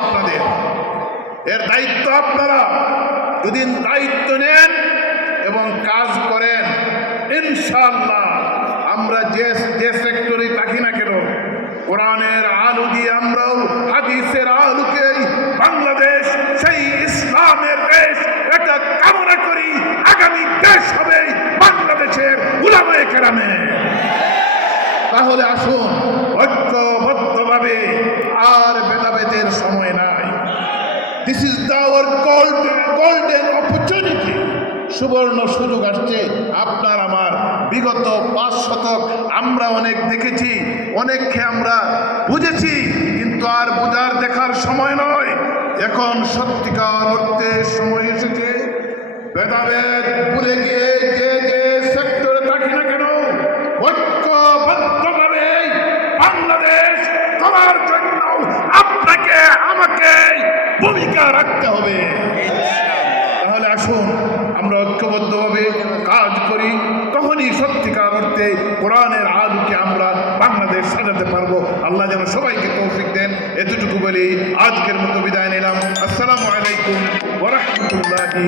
আপনাদের। এর দায়িত্ব আপনারা। যদি দায়িত্ব নেন এবং কাজ করেন। ইনশাল্লাহ আমরা যে যে সেক্টরে থাকি না কেন, কোরআনের আলু দিয়ে আমরাও, হাদিসের আলুকে বাংলাদেশ, সেই ইসলামের দেশ এটা কামনা করি, আগামী দেশ হবে বাংলাদেশের উলামায়ে কেরামে। তাহলে আসুন, ঐক্যবদ্ধভাবে আর ভেদাভেদের সময় নাই দিস ইজ দাওয়ার গোল্ডেন গোল্ডেন অপরচুনিটি সুবর্ণ সুযোগ আসছে। আপনার আমার বিগত পাঁচ শতক আমরা অনেক দেখেছি, অনেককে আমরা বুঝেছি, কিন্তু আর বোঝার দেখার সময় নয়। এখন সত্যিকার অর্থে সময় এসেছে। ভেদাভেদ ভুলে গিয়ে ভূমিকা রাখতে হবে। তাহলে আসুন, আমরা ঐক্যবদ্ধভাবে কাজ করি। তখনই সত্যিকার অর্থে কোরআনের আলুকে আমরা বাংলাদেশ সাজাতে পারব। আল্লাহ যেন সবাইকে তৌফিক দেন। এতটুকু বলি আজকের মতো বিদায় নিলাম। আসসালামু আলাইকুম ওরহমতুল্লাহি